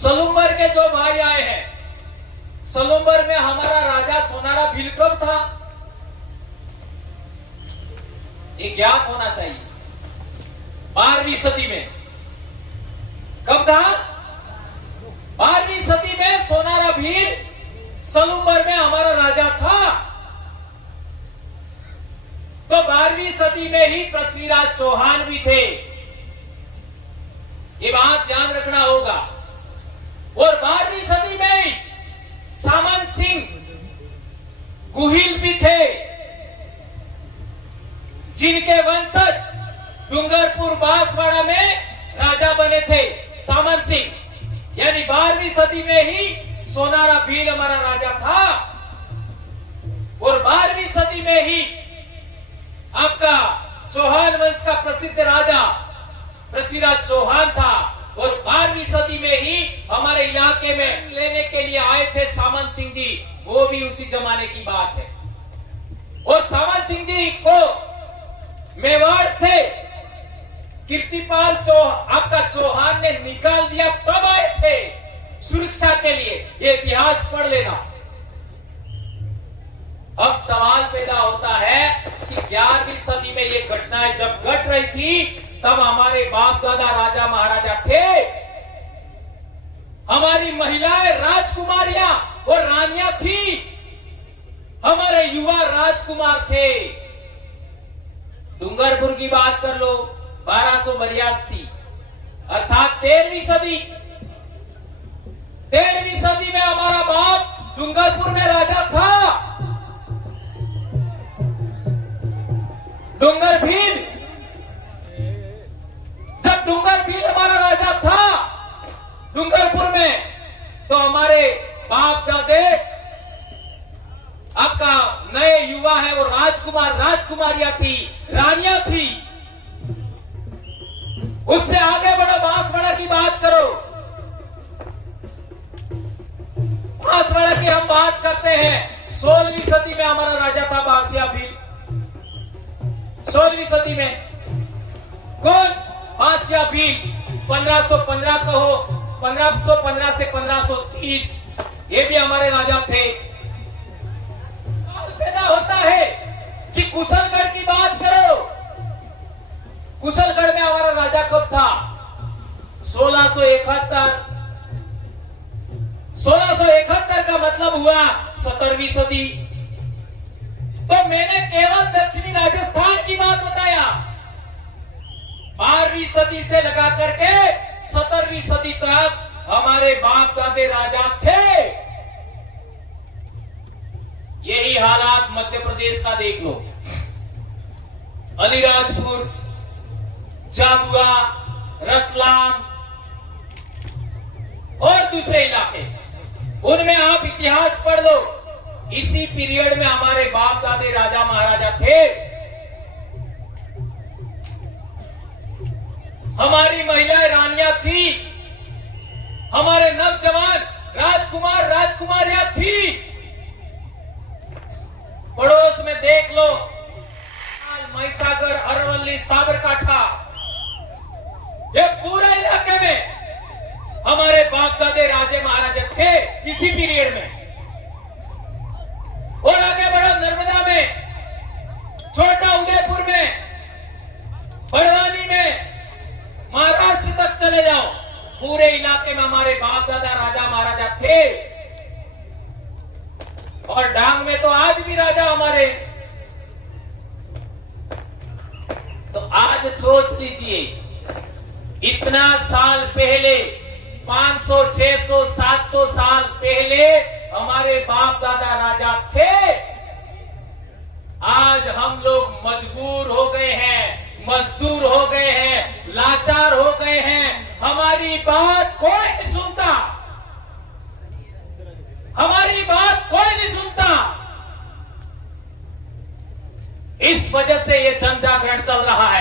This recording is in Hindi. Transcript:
सलूम्बर के जो भाई आए हैं, सलूम्बर में हमारा राजा सोनारा भील कब था? ये ज्ञात होना चाहिए। 12वीं सदी में कब था? 12वीं सदी में सोनारा भील सलूम्बर में हमारा राजा था। तो 12वीं सदी में ही पृथ्वीराज चौहान भी थे। ये बात ध्यान रखना होगा। और 12वीं सदी में ही सामंत सिंह गुहिल भी थे, जिनके वंशज डूंगरपुर बांसवाड़ा में राजा बने थे। सामंत सिंह यानी 12वीं सदी में ही सोनारा भील हमारा राजा था। और 12वीं सदी में ही आपका चौहान वंश का प्रसिद्ध राजा पृथ्वीराज चौहान था। और 12वीं सदी में ही हमारे इलाके में लेने के लिए आए थे सामंत सिंह जी, वो भी उसी जमाने की बात है। और सामंत सिंह जी को मेवाड़ से कीर्तिपाल आपका चौहान ने निकाल दिया, तब आए थे सुरक्षा के लिए। ये इतिहास पढ़ लेना। अब सवाल पैदा होता है कि 11वीं सदी में ये घटनाएं जब घट रही थी, तब हमारे बाप दादा राजा महाराजा थे। हमारी महिलाएं राजकुमारियां और रानियां थी, हमारे युवा राजकुमार थे। डूंगरपुर की बात कर लो, 1282 अर्थात 13वीं सदी। 13वीं सदी में हमारा बाप डूंगरपुर में राजा था। डूंगर भील, जब डूंगर भील हमारा राजा था डूंगरपुर में, तो हमारे बाप दादे आपका नए युवा है वो राजकुमार राजकुमारियां थी, रानियां थी। उससे आगे बढ़ो, बांसवाड़ा की बात करो। बांसवाड़ा की हम बात करते हैं। 16वीं सदी में हमारा राजा था बासिया भील। 16वीं सदी में कौन? बासिया भील। 1515 कहो, 1515 से 1530, ये भी हमारे राजा थे। पैदा होता है कि कुशलगढ़ की बात करो। कुशलगढ़ में हमारा राजा कब था? 1671। 1671 का मतलब हुआ 17वीं सदी। तो मैंने केवल दक्षिणी राजस्थान की बात बताया। 12वीं सदी से लगा करके 17वीं सदी तक हमारे बाप दादे राजा थे। यही हालात मध्य प्रदेश का देख लो। अलीराजपुर, झाबुआ, रतलाम और दूसरे इलाके, उनमें आप इतिहास पढ़ लो। इसी पीरियड में हमारे बाप दादे राजा महाराजा थे। हमारी महिलाएं रानियां थी, हमारे नवजवान राजकुमार राजकुमारियां थी। पड़ोस में देख लो, महिसागर, अरवली, साबरकाठा, ये पूरे इलाके में हमारे बाप दादे राजे महाराजा थे इसी पीरियड में। और आगे बढ़ो, नर्मदा में, छोटा उदयपुर में, बड़वानी में, महाराष्ट्र तक चले जाओ, पूरे इलाके में हमारे बाप दादा राजा महाराजा थे। और डांग में तो आज भी राजा हमारे। तो आज सोच लीजिए, इतना साल पहले, 500, 600, 700 साल पहले हमारे बाप दादा राजा थे। आज हम लोग मजबूर हो गए हैं, मजदूर हो गए हैं, लाचार हो गए हैं। हमारी बात कोई नहीं सुनता, हमारी बात कोई नहीं सुनता। इस वजह से ये जन जागरण चल रहा है।